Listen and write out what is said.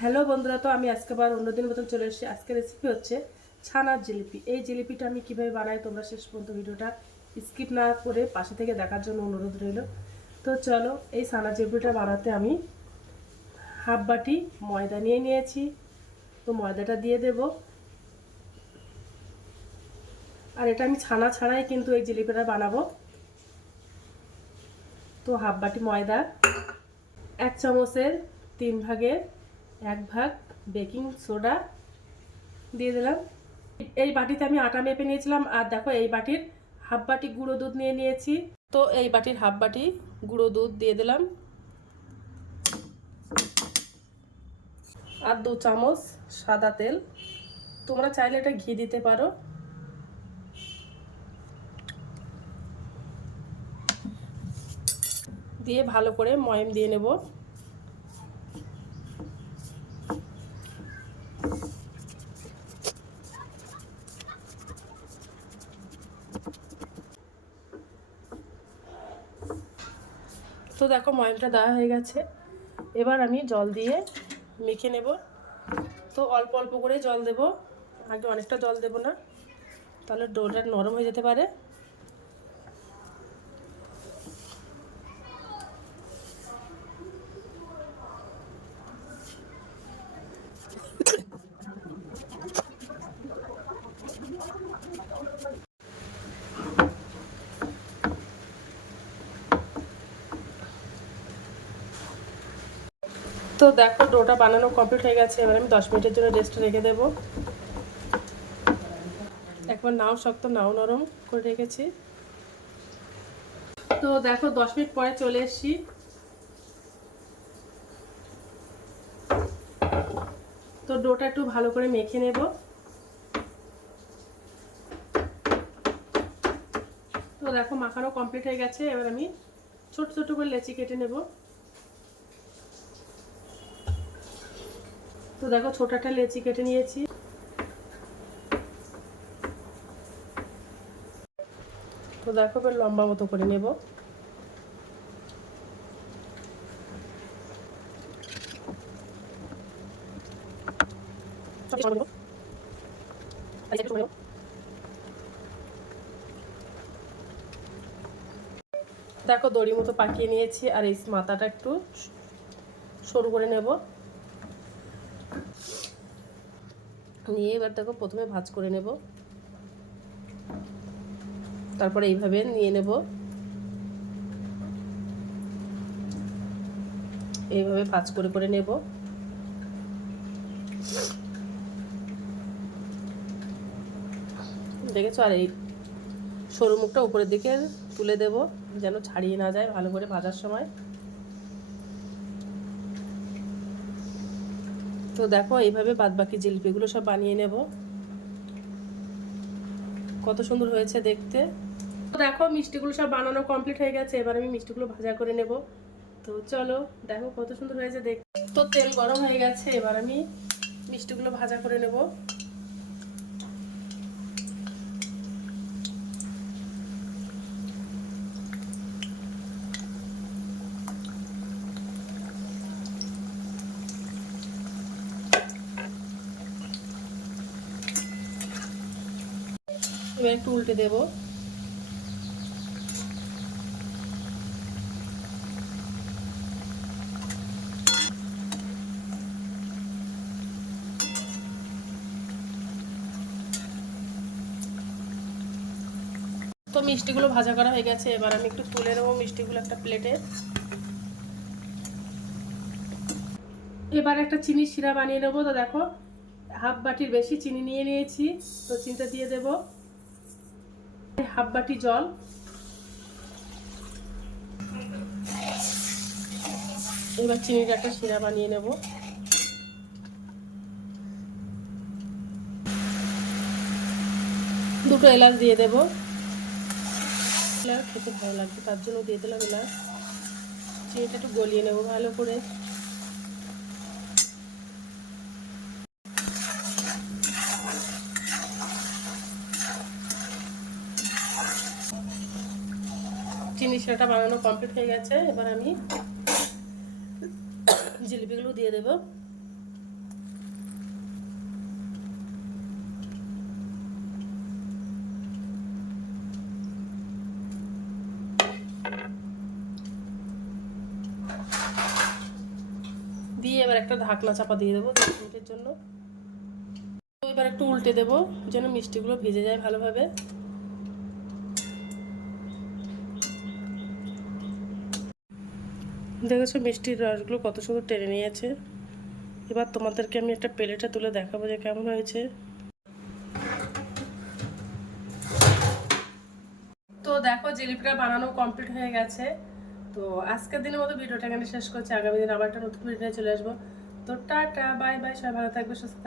Hello বন্ধুরা, তো আমি আজকে আবার অন্যদিন মতন চলে এসেছি। আজকে রেসিপি হচ্ছে ছানার জিলিপি। এই জিলিপিটা আমি কীভাবে বানাই তোমরা শেষ পর্যন্ত ভিডিওটা স্কিপ না করে পাশে থেকে দেখার জন্য অনুরোধ রইল। তো চলো, এই ছানার জিলিপিটা বানাতে আমি হাফ বাটি ময়দা নিয়ে নিয়েছি। তো ময়দাটা দিয়ে দেব। আর এটা আমি ছানা ছাড়াই কিন্তু এই জিলিপিটা বানাবো। তো হাফ বাটি ময়দা, এক চামচের তিন ভাগের এক ভাগ বেকিং সোডা দিয়ে দিলাম। এই বাটিতে আমি আটা মেপে নিয়েছিলাম, আর দেখো এই বাটির হাফ বাটি গুঁড়ো দুধ নিয়ে নিয়েছি। তো এই বাটির হাফ বাটি গুঁড়ো দুধ দিয়ে দিলাম। আর দু চামচ সাদা তেল। তোমরা চাইলে এটা ঘি দিতে পারো। দিয়ে ভালো করে ময়ম দিয়ে নেব। তো দেখো ময়মটা দেওয়া হয়ে গেছে। এবার আমি জল দিয়ে মেখে নেব। তো অল্প অল্প করে জল দেব। আগে অনেকটা জল দেব না। তাহলে ডোটা নরম হয়ে যেতে পারে। তো দেখো, ডোটা বানানো কমপ্লিট হয়ে গেছে। এবার আমি দশ মিনিটের জন্য রেস্টে রেখে দেবো। একবার নাও শক্ত, নাও নরম করে রেখেছি। তো দেখো, দশ মিনিট পরে চলে এসছি। তো ডোটা একটু ভালো করে মেখে নেব। তো দেখো, মাখানো কমপ্লিট হয়ে গেছে। এবার আমি ছোট ছোট করে লেচি কেটে নেব। তো দেখো ছোট একটা লেচি কেটে নিয়েছি। তো দেখো, এবার লম্বা মতো করে নেব। দেখো, দড়ি মতো পাকিয়ে নিয়েছি, আর এই মাথাটা একটু সরু করে নেব। নিয়ে এবার দেখো প্রথমে ভাজ করে নেব। তারপরে এইভাবে নিয়ে নেব। এইভাবে ভাজ করে করে নেব। দেখেছ? আর এই সরু মুখটা উপরের দিকে তুলে দেব, যেন ছাড়িয়ে না যায় ভালো করে ভাজার সময়। তো দেখো, এইভাবে বাদবাকি জিলিপিগুলো সব বানিয়ে নেব। কত সুন্দর হয়েছে দেখতে। তো দেখো, মিষ্টিগুলো সব বানানো কমপ্লিট হয়ে গেছে, এবার আমি মিষ্টিগুলো ভাজা করে নেব। তো চলো, দেখো কত সুন্দর হয়েছে দেখতে। তো তেল গরম হয়ে গেছে, এবার আমি মিষ্টিগুলো ভাজা করে নেব। এবার একটু উল্টে দেব। তো মিষ্টিগুলো ভাজা করা হয়ে গেছে, এবার আমি একটু তুলে নেব মিষ্টিগুলো একটা প্লেটে। এবার একটা চিনি শিরা বানিয়ে নেব। তো দেখো, হাফ বাটির বেশি চিনি নিয়ে নিয়েছি, তো চিনিটা দিয়ে দেবো। হাফ বাটি জল। এবার চিনির একটা শিরা বানিয়ে নেব। দুটো এলাচ দিয়ে দেব। খেতে ভালো লাগবে, তার জন্য দিয়ে দিলাম এলাচ। চিনিটা একটু গলিয়ে নেব ভালো করে। চিনি মিশ্রাটা বানানো কমপ্লিট হয়ে গেছে। এবার আমি জিলিপিগুলো দিয়ে দেব। দিয়ে এবার একটা ঢাকনা চাপা দিয়ে দেবো মিনিটের জন্য। এবার একটু উল্টে দেবো, যেন মিষ্টিগুলো ভেজে যায় ভালোভাবে। দেখেছ মিষ্টির রসগুলো কত সুন্দর টেনে নিয়েছে। এবার তোমাদেরকে আমি একটা প্লেটে তুলে দেখাবো যে কেমন হয়েছে। তো দেখো জিলিপিটা বানানো কমপ্লিট হয়ে গেছে। তো আজকের দিনের মতো ভিডিওটা এখানে শেষ করছি। আগামী দিন আবার একটা নতুন ভিডিও চলে আসব। তো টাটা, বাই বাই, সবাই ভালো থাকবে, সুস্থ।